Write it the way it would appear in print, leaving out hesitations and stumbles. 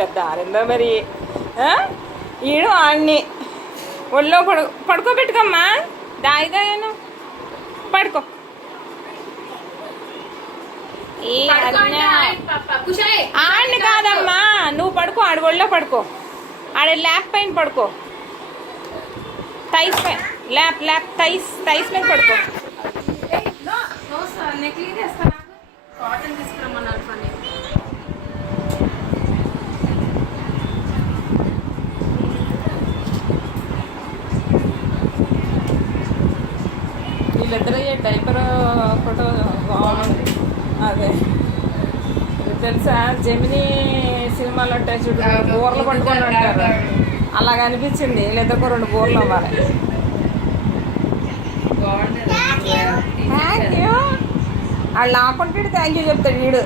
పెద్ద ఆరిందో మరి. ఈడు ఆడిని ఒళ్ళో పడుకోబెట్టుకోమ్మా. దాయిదాయను పడుకో. ఆడిని కాదమ్మా, నువ్వు పడుకో. ఆడి ఒళ్ళో పడుకో. ఆడ ల్యాప్ పైన పడుకో. టైస్ పైన ల్యాప్ టైస్ మీద పడుకో. వీళ్ళిద్దరు డైపర్ ఫోటో బాగుంది. అదే తెలుసా, జెమినీ సినిమాలో ఉంటాయి చూడు, బోర్లు పట్టుకొని ఉంటారు. అలాగ అనిపించింది. వీళ్ళిద్దరికి 2 బోర్లు అవ్వాలి. Thank you. వాళ్ళు ఆకుంటాడు థ్యాంక్ యూ చెప్తాడు వీడు.